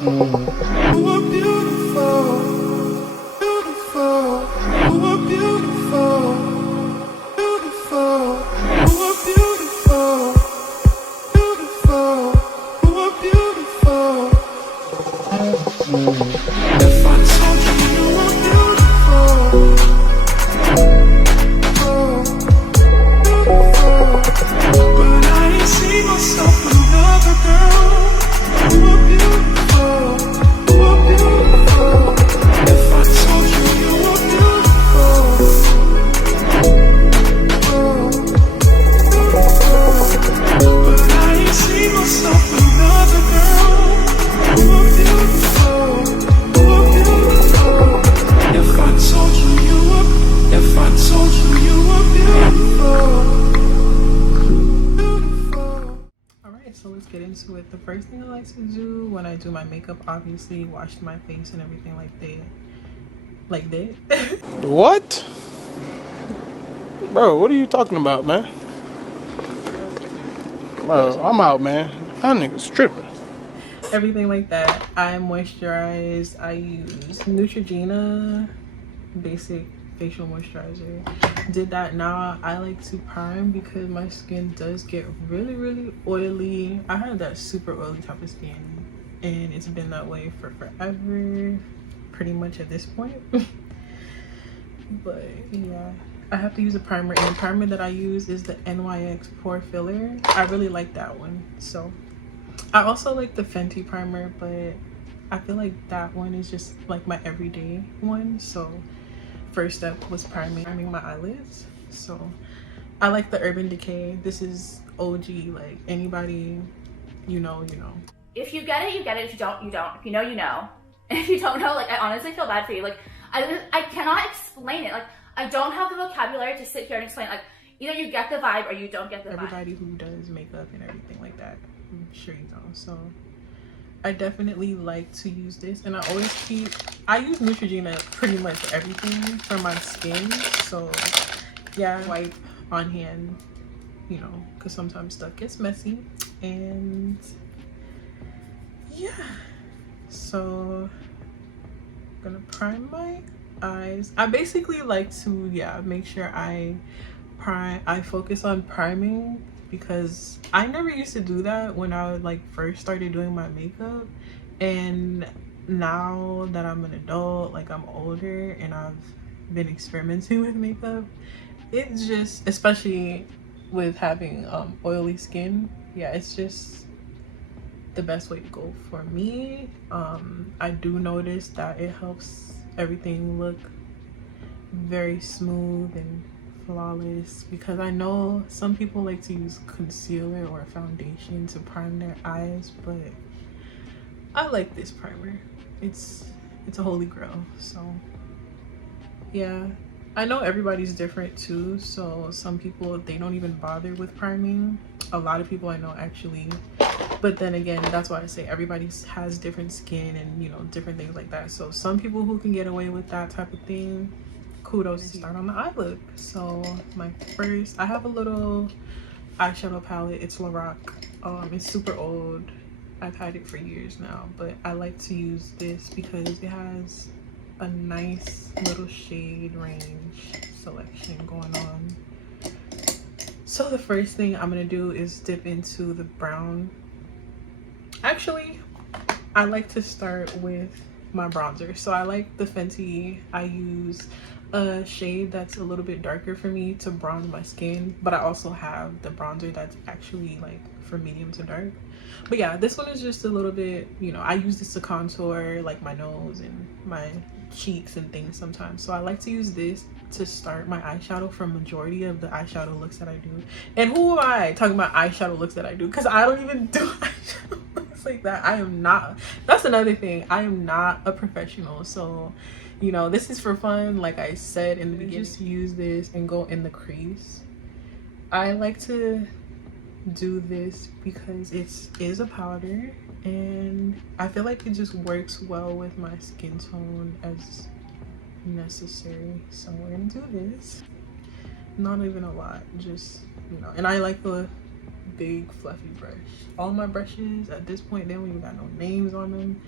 You are beautiful, beautiful. You are beautiful, beautiful. You are beautiful, beautiful. You are beautiful. If I told you you were beautiful, beautiful, but I ain't see myself with another girl. You are beautiful, you are beautiful. If I told you you were beautiful, but I ain't see myself with another girl. You are beautiful, you are beautiful. If I told you you were, if I told you you were beautiful, beautiful. All right, so let's get into it. The first thing I like to do when I do my makeup, obviously wash my face and everything like that. What? Bro, what are you talking about, man? Bro, I'm out, man. That nigga's tripping. Everything like that. I moisturize. I use Neutrogena basic facial moisturizer. Did that. Now I like to prime because my skin does get really oily. I had that super oily type of skin and it's been that way for forever, pretty much at this point. But yeah, I have to use a primer, and the primer that I use is the NYX Pore Filler. I really like that one. So I also like the Fenty primer, but I feel like that one is just like my everyday one. So first step was priming my eyelids. So I like the Urban Decay. This is OG, like anybody you know. If you get it, you get it. If you don't, you don't. If you know, you know. And if you don't know, like, I honestly feel bad for you. Like, I cannot explain it. Like, I don't have the vocabulary to sit here and explain. Like, either you get the vibe or you don't get the vibe. Everybody who does makeup and everything like that, I'm sure you know. So I definitely like to use this, and I use Neutrogena pretty much everything for my skin. So yeah, wipe on hand, you know, because sometimes stuff gets messy. And yeah, so I'm gonna prime my eyes. I basically like to make sure I focus on priming, because I never used to do that when I like first started doing my makeup. And now that I'm an adult, like I'm older and I've been experimenting with makeup, it's just, especially with having oily skin, yeah, it's just the best way to go for me. I do notice that it helps everything look very smooth and flawless, because I know some people like to use concealer or foundation to prime their eyes, but I like this primer. It's a holy grail. So yeah, I know everybody's different too. So some people, they don't even bother with priming. A lot of people I know actually, but then again, that's why I say everybody has different skin and, you know, different things like that. So some people who can get away with that type of thing, kudos to you. Start on the eye look. So I have a little eyeshadow palette. It's Lorac. It's super old. I've had it for years now, but I like to use this because it has a nice little shade range selection going on. So the first thing I'm gonna do is dip into the brown. Actually, I like to start with my bronzer. So I like the Fenty. I use a shade that's a little bit darker for me to bronze my skin, but I also have the bronzer that's actually like for medium to dark. But yeah, this one is just a little bit, you know, I use this to contour like my nose and my cheeks and things sometimes. So I like to use this to start my eyeshadow for majority of the eyeshadow looks that I do. And who am I talking about eyeshadow looks that I do? Because I don't even do eyeshadow looks like that. I am not, that's another thing, I am not a professional. So, you know, this is for fun. Like I said in the beginning, just use this and go in the crease. I like to do this because it is a powder, and I feel like it just works well with my skin tone as necessary. So we're gonna do this, not even a lot, just, you know. And I like the big fluffy brush. All my brushes at this point, they don't even got no names on them.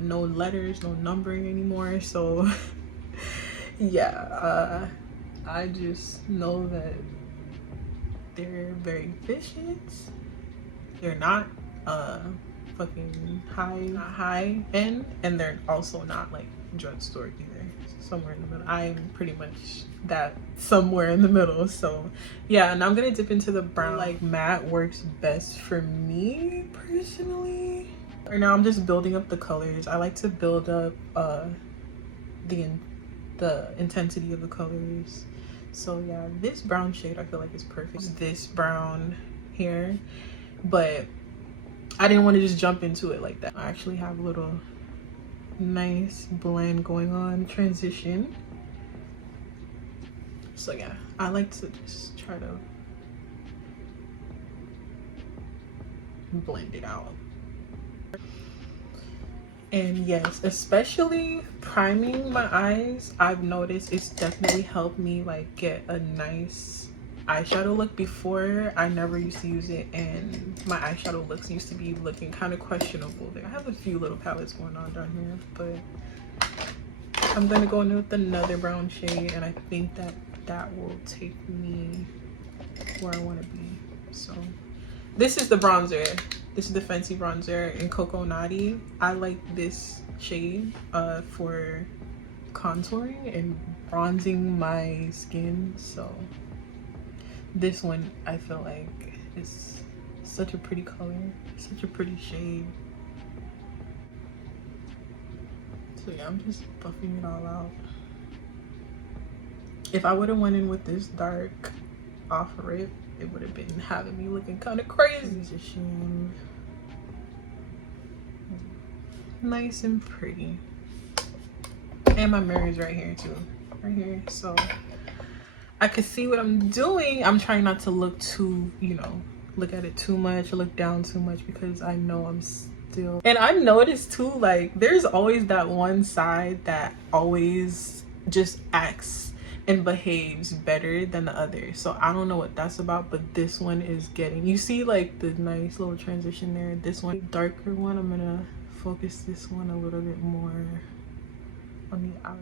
no letters, no numbering anymore. So yeah, I just know that they're very efficient. They're not fucking high end, and they're also not like drugstore either. Somewhere in the middle. I'm pretty much that somewhere in the middle. So yeah, and I'm gonna dip into the brown. Like matte works best for me personally. Right now I'm just building up the colors. I like to build up the intensity of the colors. So yeah, this brown shade I feel like is perfect. This brown here, but I didn't want to just jump into it like that. I actually have a little nice blend going on, transition. So yeah, I like to just try to blend it out. And yes, especially priming my eyes, I've noticed it's definitely helped me like get a nice eyeshadow look. Before, I never used to use it, and my eyeshadow looks used to be looking kind of questionable there. I have a few little palettes going on down here, but I'm gonna go in with another brown shade, and I think that that will take me where I want to be. So this is the bronzer. This is the Fenty bronzer in Coco Naughty. I like this shade for contouring and bronzing my skin. So this one I feel like is such a pretty color, such a pretty shade. So yeah, I'm just buffing it all out. If I would have went in with this dark off rip, it would have been having me looking kind of crazy. Nice and pretty. And my mirror is right here too, right here, so I can see what I'm doing. I'm trying not to look too, you know, look at it too much, look down too much, because I know I'm still. And I noticed too, like there's always that one side that always just acts and behaves better than the other. So I don't know what that's about, but this one is getting, you see like the nice little transition there. This one, darker one, I'm gonna focus this one a little bit more on the outer.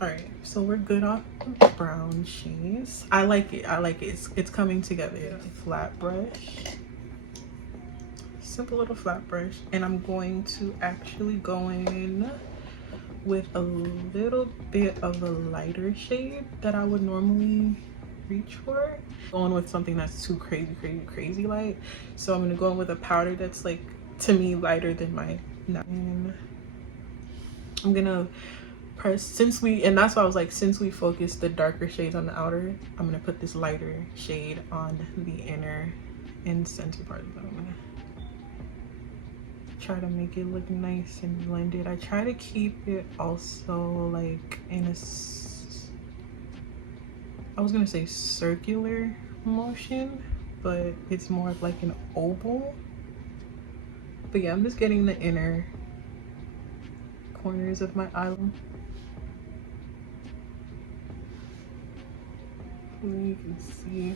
All right, so we're good off the brown shades. I like it, I like it. It's coming together. Flat brush, simple little flat brush, and I'm going to actually go in with a little bit of a lighter shade that I would normally reach for. Going with something that's too crazy light. So I'm gonna go in with a powder that's like, to me, lighter than my, and I'm gonna press, and that's why I was like, since we focused the darker shades on the outer, I'm gonna put this lighter shade on the inner and center part of it. I'm gonna try to make it look nice and blended. I try to keep it also like in a, I was gonna say circular motion, but it's more of like an oval. But yeah, I'm just getting the inner corners of my eyelid. You can see.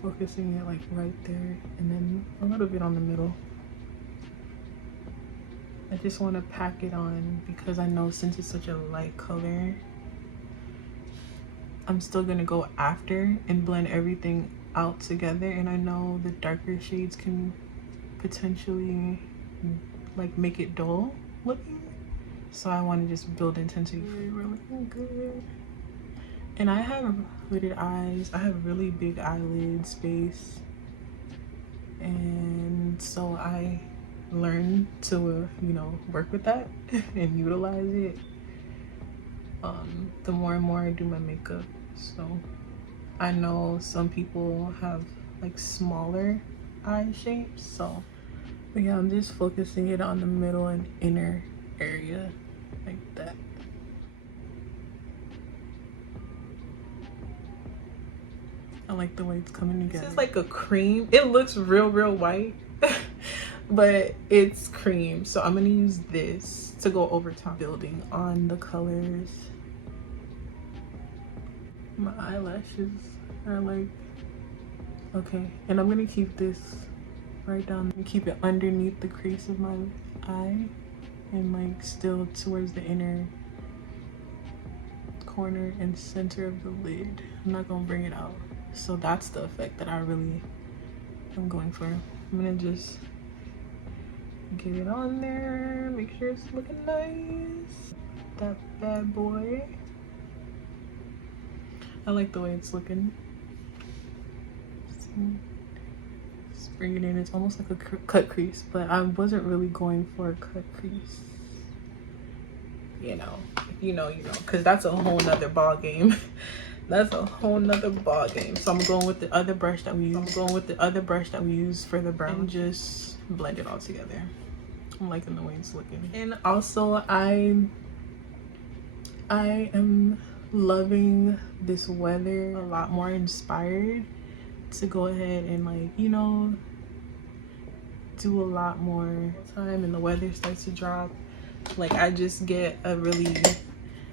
Focusing it like right there, and then a little bit on the middle. I just want to pack it on because I know since it's such a light color, I'm still gonna go after and blend everything out together, and I know the darker shades can potentially like make it dull looking, so I want to just build intensity. We're looking good. And I have hooded eyes, I have really big eyelid space, and so I learned to you know, work with that and utilize it the more and more I do my makeup. So I know some people have like smaller eye shapes, so but yeah, I'm just focusing it on the middle and inner area like that. I like the way it's coming together. This is like a cream. It looks real white, but it's cream. So I'm gonna use this to go over top, building on the colors. My eyelashes are like Okay, and I'm gonna keep this right down and keep it underneath the crease of my eye and like still towards the inner corner and center of the lid. I'm not gonna bring it out. So that's the effect that I really am going for. I'm gonna just get it on there, make sure it's looking nice. That bad boy. I like the way it's looking. Just bring it in. It's almost like a cut crease, but I wasn't really going for a cut crease. You know, if you know, you know, because that's a whole nother ball game. That's a whole nother ball game. So I'm going with the other brush that we use. For the brown and just blend it all together. I'm liking the way it's looking. And also I am loving this weather, a lot more inspired to go ahead and like, you know, do a lot more time and the weather starts to drop. Like I just get a really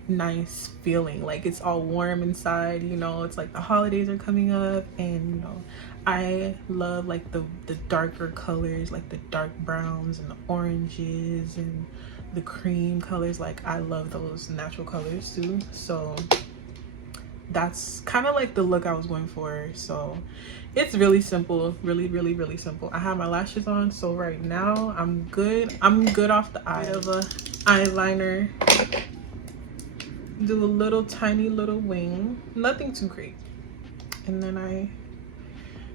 nice feeling, like it's all warm inside, you know. It's like the holidays are coming up, and you know, I love like the darker colors, like the dark browns and the oranges and the cream colors. Like I love those natural colors too, so that's kind of like the look I was going for. So it's really simple, really simple. I have my lashes on, so right now I'm good off the eye. Of a eyeliner, do a little tiny little wing, nothing too great, and then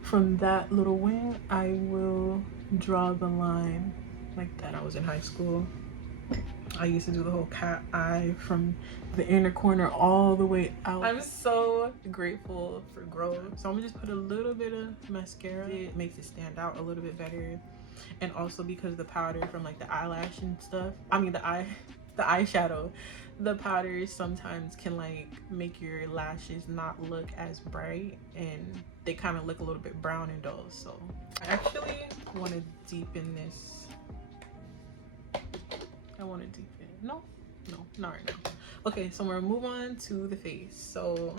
from that little wing I will draw the line like that. I was in high school, I used to do the whole cat eye from the inner corner all the way out. I'm so grateful for growth. So I'm gonna just put a little bit of mascara. It makes it stand out a little bit better, and also because the powder from like the eyelash and stuff, I mean the eyeshadow, the powders sometimes can like make your lashes not look as bright, and they kind of look a little bit brown and dull. So I actually want to deepen this. I want to deepen. No, not right now. Okay, so I'm gonna move on to the face. So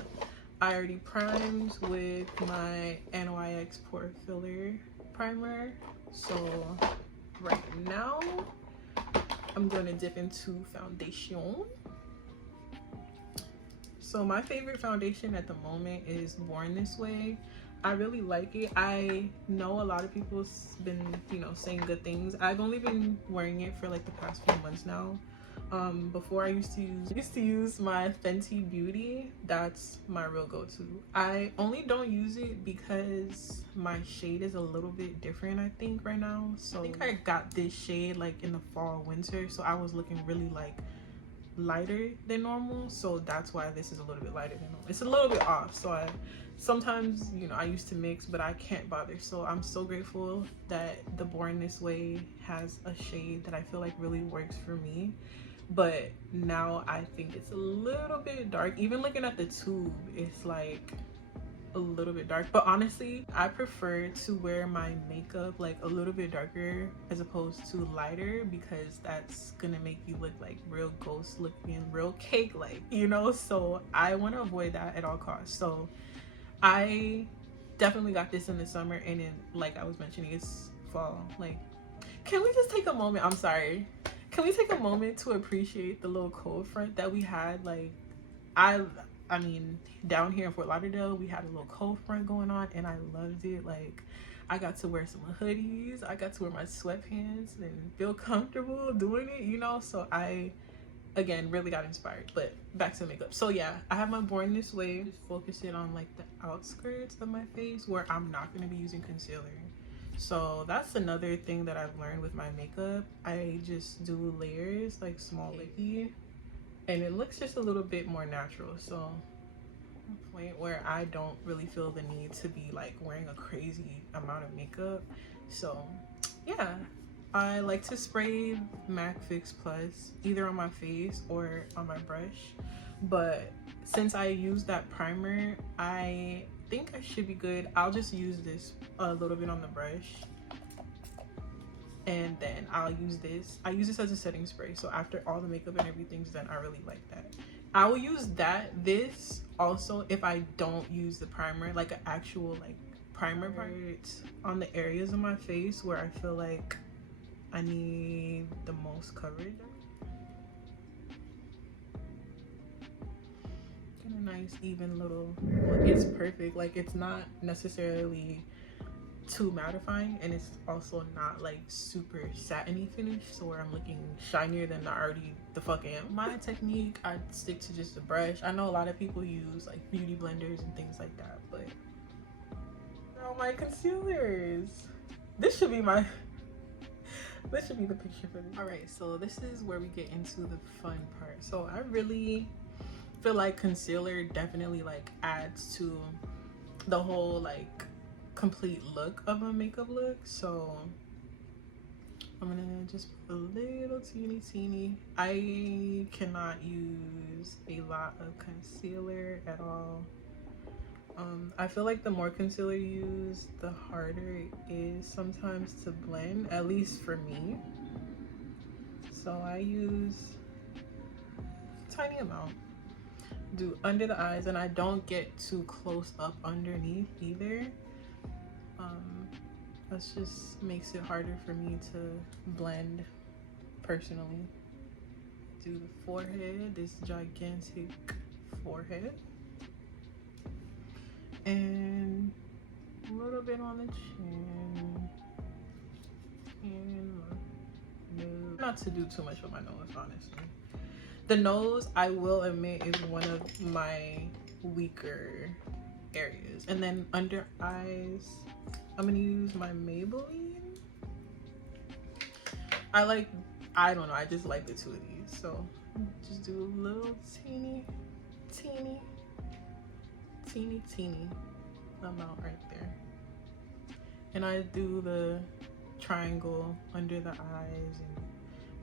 I already primed with my NYX Pore Filler primer. So right now I'm going to dip into foundation. So my favorite foundation at the moment is Born This Way. I really like it. I know a lot of people's been, you know, saying good things. I've only been wearing it for like the past few months now. Before I used to use my Fenty Beauty. That's my real go-to. I only don't use it because my shade is a little bit different, I think, right now. So I think I got this shade like in the fall winter, so I was looking really like lighter than normal, so that's why this is a little bit lighter than normal. It's a little bit off, so I sometimes, you know, I used to mix, but I can't bother. So I'm so grateful that the Born This Way has a shade that I feel like really works for me. But now I think it's a little bit dark. Even looking at the tube, it's like a little bit dark. But honestly, I prefer to wear my makeup like a little bit darker as opposed to lighter, because that's gonna make you look like real ghost looking, real cake like, you know. So I want to avoid that at all costs. So I definitely got this in the summer, and then like I was mentioning, it's fall. Like, can we just take a moment? I'm sorry, can we take a moment to appreciate the little cold front that we had? Like I mean, down here in Fort Lauderdale, we had a little cold front going on, and I loved it. Like, I got to wear some hoodies, I got to wear my sweatpants and feel comfortable doing it, you know. So I, again, really got inspired. But back to the makeup. So yeah, I have my Born This Way. Just focus it on like the outskirts of my face where I'm not going to be using concealer. So that's another thing that I've learned with my makeup. I just do layers, like small layers, and it looks just a little bit more natural. So a point where I don't really feel the need to be like wearing a crazy amount of makeup. So yeah, I like to spray MAC Fix Plus either on my face or on my brush, but since I use that primer, I think I should be good. I'll just use this a little bit on the brush, and then I'll use this. I use this as a setting spray, so after all the makeup and everything's done, I really like that. I will use this also if I don't use the primer, like an actual like primer part on the areas of my face where I feel like I need the most coverage. Get a nice even little, it's perfect. Like, it's not necessarily too mattifying, and it's also not like super satiny finish, so where I'm looking shinier than I already the fuck am. My technique, I stick to just a brush. I know a lot of people use like beauty blenders and things like that, but oh, my concealers. This should be the picture for this. All right, so this is where we get into the fun part. So I really feel like concealer definitely like adds to the whole like complete look of a makeup look. So I'm gonna just put a little teeny. I cannot use a lot of concealer at all. I feel like the more concealer you use, the harder it is sometimes to blend, at least for me. So I use a tiny amount, do under the eyes, and I don't get too close up underneath either. That just makes it harder for me to blend personally. Do the forehead, this gigantic forehead, and a little bit on the chin, and my nose. Not to do too much with my nose, honestly. The nose, I will admit, is one of my weaker areas. And then under eyes, I'm gonna use my Maybelline. I don't know, I just like the two of these. So just do a little teeny amount right there. And I do the triangle under the eyes and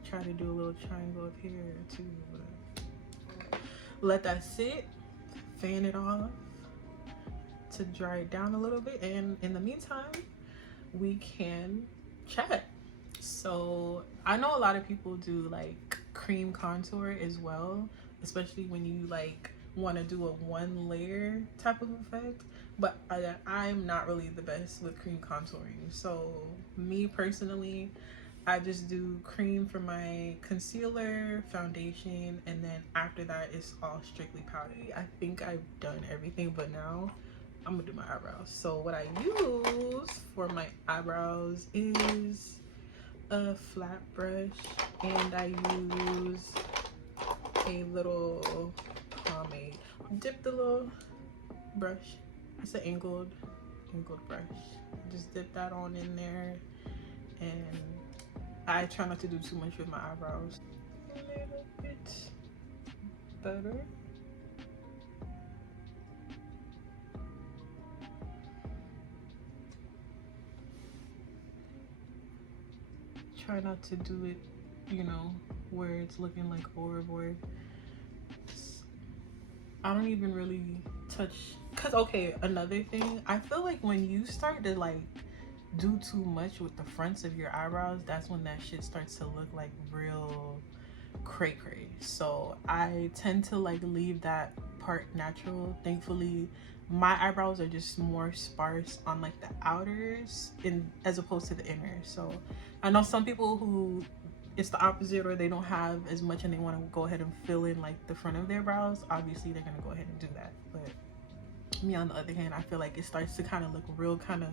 try to do a little triangle up here too. But let that sit, fan it off to dry it down a little bit, and in the meantime we can chat. So I know a lot of people do like cream contour as well, especially when you like want to do a one layer type of effect, but I'm not really the best with cream contouring. So me personally, I just do cream for my concealer, foundation, and then after that it's all strictly powdery. I think I've done everything, but now I'm gonna do my eyebrows. So what I use for my eyebrows is a flat brush, and I use a little pomade. Dip the little brush. It's an angled brush. Just dip that on in there, and I try not to do too much with my eyebrows. A little bit better. Try not to do it, you know, where it's looking like overboard. I don't even really touch, cause okay, another thing, I feel like when you start to like do too much with the fronts of your eyebrows, that's when that shit starts to look like real cray. So I tend to like leave that part natural. Thankfully my eyebrows are just more sparse on like the outers as opposed to the inner. So I know some people who it's the opposite, or they don't have as much and they want to go ahead and fill in like the front of their brows. Obviously they're gonna go ahead and do that, but me on the other hand, I feel like it starts to kind of look real kind of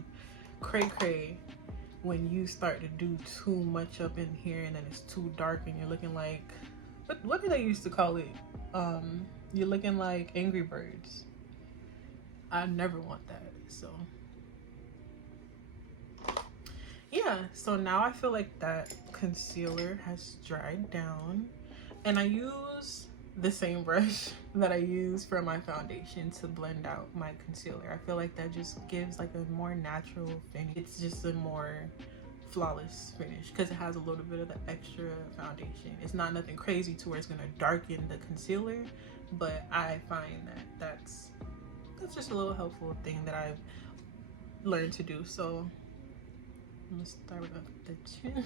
cray when you start to do too much up in here, and then it's too dark and you're looking like, what do they used to call it, you're looking like Angry Birds. I never want that. So yeah, so now I feel like that concealer has dried down, and I use the same brush that I use for my foundation to blend out my concealer. I feel like that just gives like a more natural finish. It's just a more flawless finish because it has a little bit of the extra foundation. It's not nothing crazy to where it's gonna darken the concealer, but I find that that's just a little helpful thing that I've learned to do. So I'm gonna start with the chin.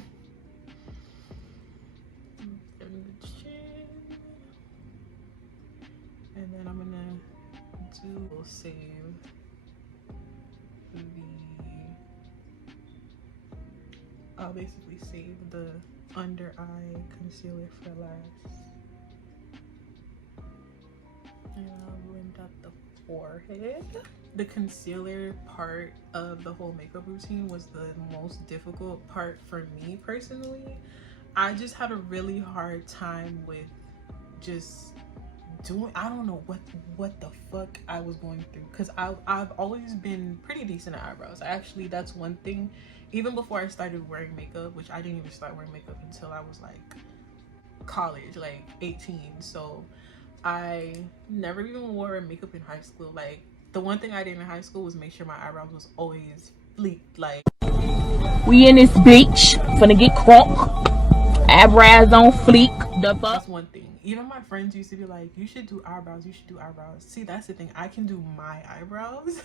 The chin. And then I'm gonna save I'll basically save the under eye concealer for last. And I'll blend out the forehead. The concealer part of the whole makeup routine was the most difficult part for me personally. I just had a really hard time with just doing, I don't know what the fuck I was going through, because I've always been pretty decent at eyebrows. Actually, that's one thing. Even before I started wearing makeup, which I didn't even start wearing makeup until I was like college, like 18. So I never even wore makeup in high school. Like, the one thing I did in high school was make sure my eyebrows was always fleeked. Like, we in this bitch finna get crunk. Eyebrows on fleek. That's one thing. Even my friends used to be like, you should do eyebrows, you should do eyebrows. See, that's the thing. I can do my eyebrows,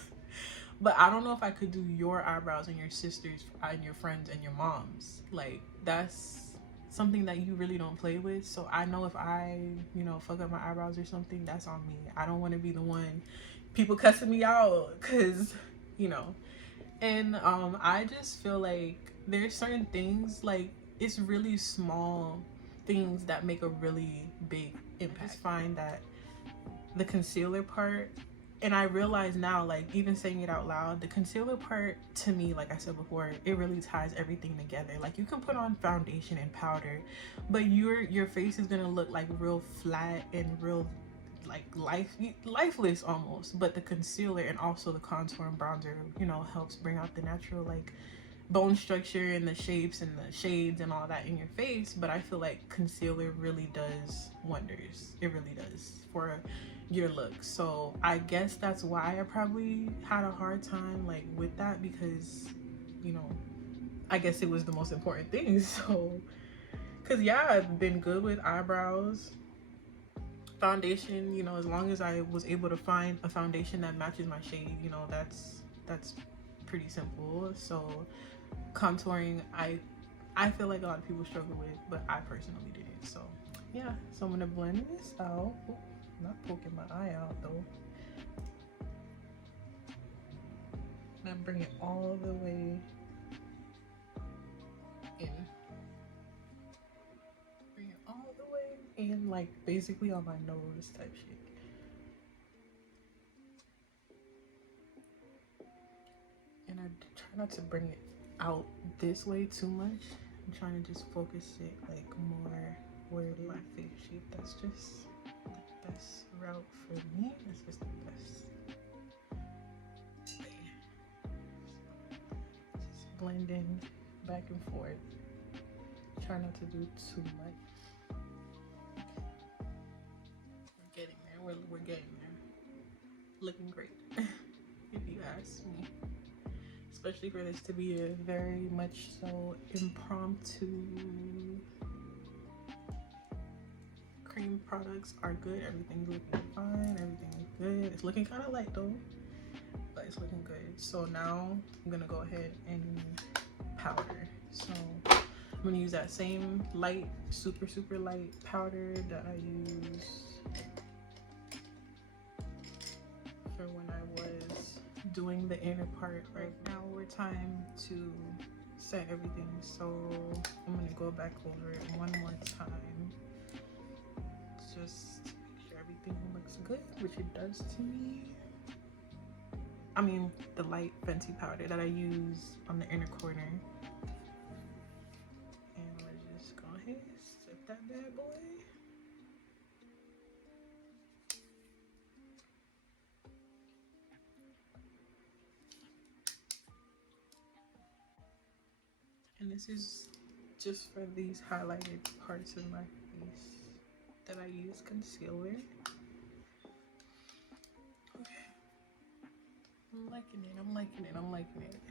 but I don't know if I could do your eyebrows and your sisters and your friends and your moms. Like, that's something that you really don't play with. So I know if I, you know, fuck up my eyebrows or something, that's on me. I don't want to be the one people cussing me out, because, you know. And I just feel like there's certain things, like, it's really small things that make a really big impact. I just find that the concealer part, and I realize now, like, even saying it out loud, the concealer part to me, like I said before, it really ties everything together. Like, you can put on foundation and powder, but your face is gonna look like real flat and real like lifeless almost. But the concealer and also the contour and bronzer, you know, helps bring out the natural like bone structure and the shapes and the shades and all that in your face. But I feel like concealer really does wonders. It really does for your look. So I guess that's why I probably had a hard time like with that, because, you know, I guess it was the most important thing. So, because yeah, I've been good with eyebrows. Foundation, you know, as long as I was able to find a foundation that matches my shade, you know, that's pretty simple. So contouring, I feel like a lot of people struggle with, but I personally didn't. So yeah, so I'm gonna blend this out. Ooh, not poking my eye out though. And I bring it all the way in. Bring it all the way in, like basically on my nose type shit. And I try not to bring it out this way too much. I'm trying to just focus it like more where my face shape. That's just the best route for me. That's just the best way. Just blending back and forth. Try not to do too much. We're getting there. We're getting there. Looking great, if you ask me. Especially for this to be a very much so impromptu. Cream products are good. Everything's looking fine. Everything is good. It's looking kind of light though, but it's looking good. So now I'm gonna go ahead and powder. So I'm gonna use that same light, super light powder that I use for when I was doing the inner part. Right now we're time to set everything, so I'm gonna go back over it one more time just to make sure everything looks good, which it does to me. I mean the light Fenty powder that I use on the inner corner. And let's just go ahead and set that bad boy. And this is just for these highlighted parts of my face that I use concealer. Okay. I'm liking it, I'm liking it, I'm liking it.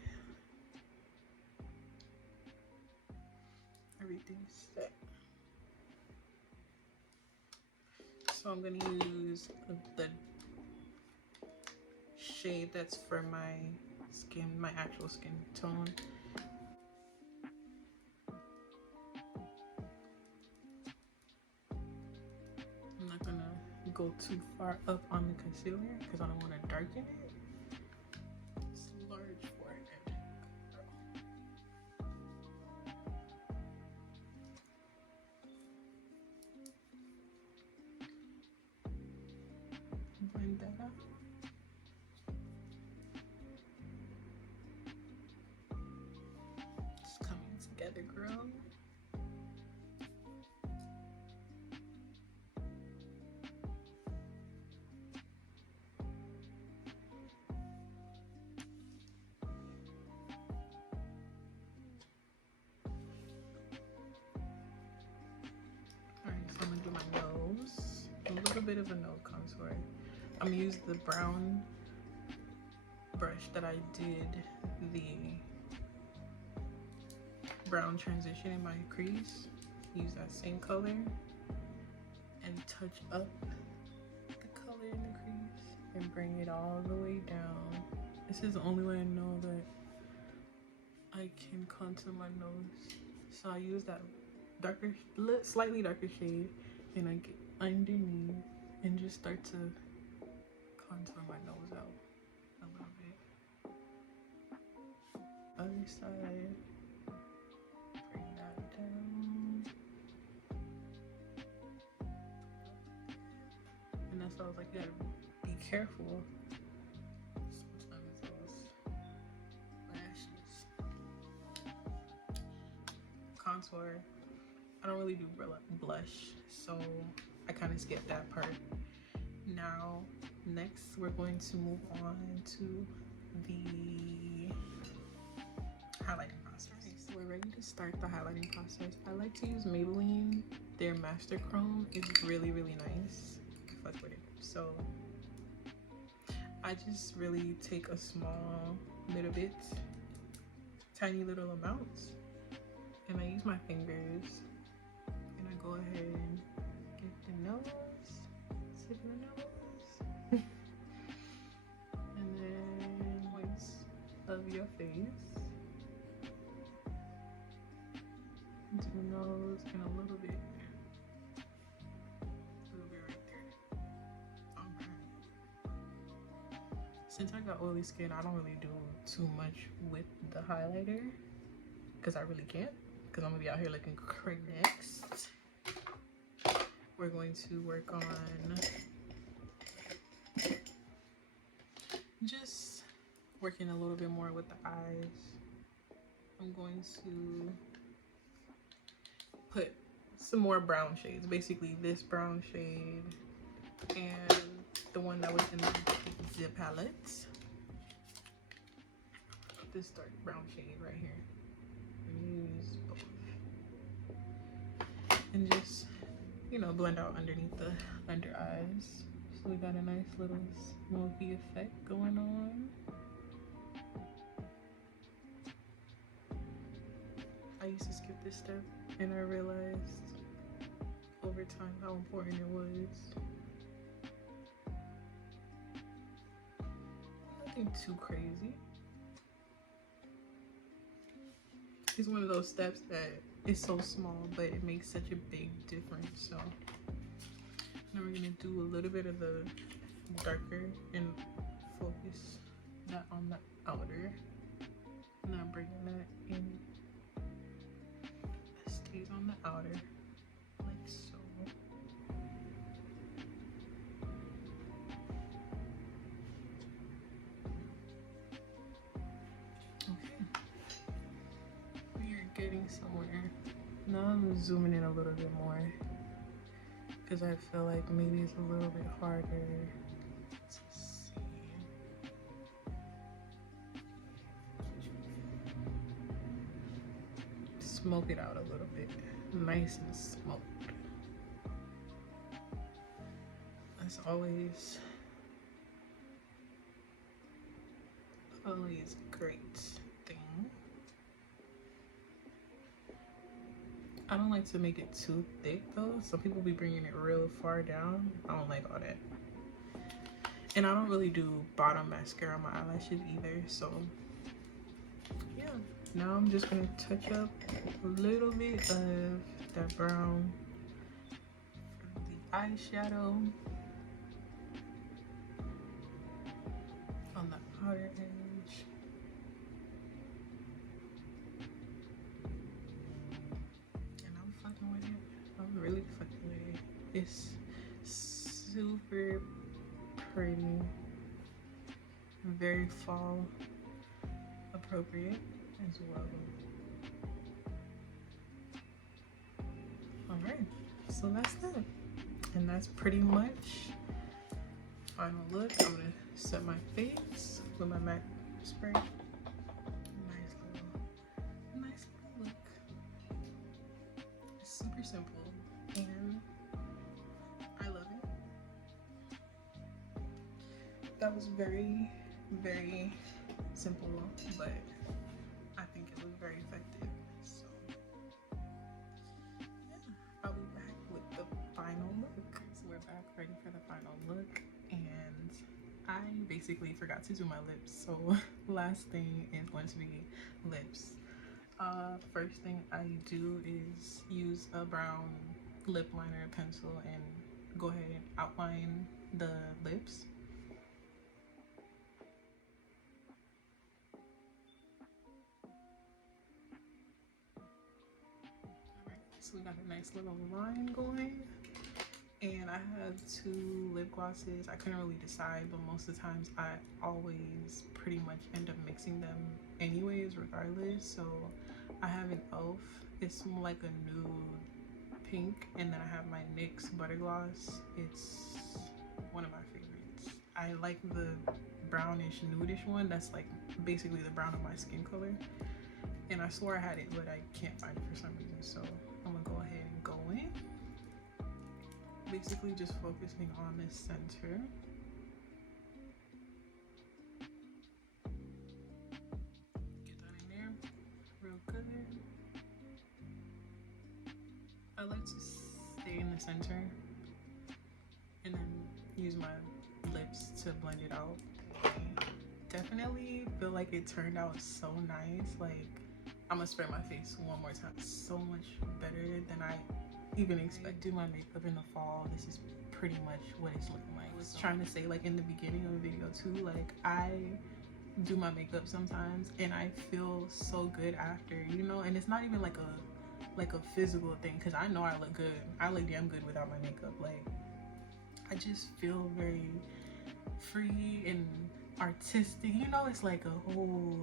Everything's set. So I'm gonna use the shade that's for my skin, my actual skin tone. I'm not gonna go too far up on the concealer because I don't want to darken it. It's large blend that out. It's coming together, girl. Alright, so I'm gonna do my nose. A little bit of a nose contour. I'm gonna use the brown brush that I did the brown transition in my crease. Use that same color and touch up the color in the crease and bring it all the way down. This is the only way I know that I can contour my nose. So I use that darker, slightly darker shade, and I get underneath and just start to contour my nose out a little bit. Other side, bring that down. And that's why I was like, you gotta be careful. Sometimes those lashes. Contour. I don't really do blush, so I kind of skip that part. Now, next we're going to move on to the highlighting process. Okay, so we're ready to start the highlighting process. I like to use Maybelline. Their Master Chrome is really, really nice. I fuck with it. So I just really take a small little bit, tiny little amounts, and I use my fingers. And I go ahead and get the nose, tip of the nose, and then points of your face, into the nose, and a little bit right there. Okay. Since I got oily skin, I don't really do too much with the highlighter because I really can't. Because I'm gonna be out here looking crazy. Next, we're going to work on just working a little bit more with the eyes. I'm going to put some more brown shades, basically this brown shade and the one that was in the palette, this dark brown shade right here. Use both and just, you know, blend out underneath the under eyes. So we got a nice little smoky effect going on. I used to skip this step and I realized over time how important it was. Nothing too crazy. It's one of those steps that is so small, but it makes such a big difference. So now we're gonna do a little bit of the darker and focus that on the outer. Now bringing that in. It stays on the outer, like so. Getting somewhere. Now I'm zooming in a little bit more because I feel like maybe it's a little bit harder to see. Smoke it out a little bit. Nice and smoked. That's always a great thing. I don't like to make it too thick though. Some people be bringing it real far down. I don't like all that. And I don't really do bottom mascara on my eyelashes either. So yeah, now I'm just gonna touch up a little bit of that brown for the eyeshadow on the outer edge. Fucking with it. I'm really fucking with it. It's super pretty. Very fall appropriate as well. All right, so that's that. And that's pretty much final look. I'm gonna set my face with my MAC spray. Nice little look. It's super simple and I love it. That was very, very simple, but I think it was very effective. So yeah, I'll be back with the final look. So we're back ready for the final look, and I basically forgot to do my lips, so last thing is going to be lips. First thing I do is use a brown lip liner pencil and go ahead and outline the lips. So we got a nice little line going, and I have 2 lip glosses. I couldn't really decide, but most of the times I always pretty much end up mixing them anyways regardless. So I have an e.l.f. It's more like a nude pink, and then I have my NYX butter gloss. It's one of my favorites. I like the brownish nudish one that's like basically the brown of my skin color, and I swore I had it but I can't find it for some reason, so I'm gonna go ahead and go in, basically just focusing on the center. Get that in there real good. I like to stay in the center and then use my lips to blend it out. Definitely feel like it turned out so nice. Like, I'm gonna spray my face one more time. So much better than I even expect. Do my makeup in the fall. This is pretty much what it's looking like. I was trying to say, like in the beginning of the video too, like I do my makeup sometimes and I feel so good after, you know, and it's not even like a physical thing, because I know I look good. I look damn good without my makeup. Like, I just feel very free and artistic, you know. It's like a whole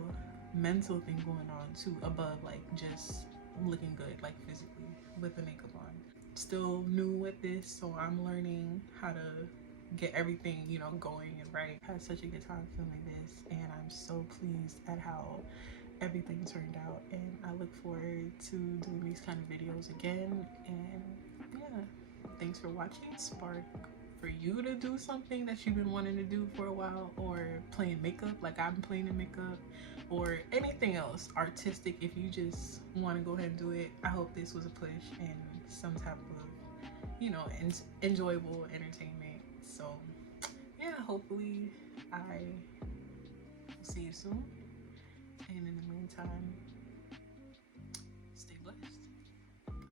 mental thing going on too, above like just looking good like physically with the makeup on. Still new with this, so I'm learning how to get everything, you know, going and right. I had such a good time filming this, and I'm so pleased at how everything turned out, and I look forward to doing these kind of videos again. And yeah, thanks for watching. Spark for you to do something that you've been wanting to do for a while, or playing makeup like I've been playing in makeup, or anything else artistic. If you just want to go ahead and do it, I hope this was a push and some type of, you know, enjoyable entertainment. So yeah, hopefully I see you soon, and in the meantime,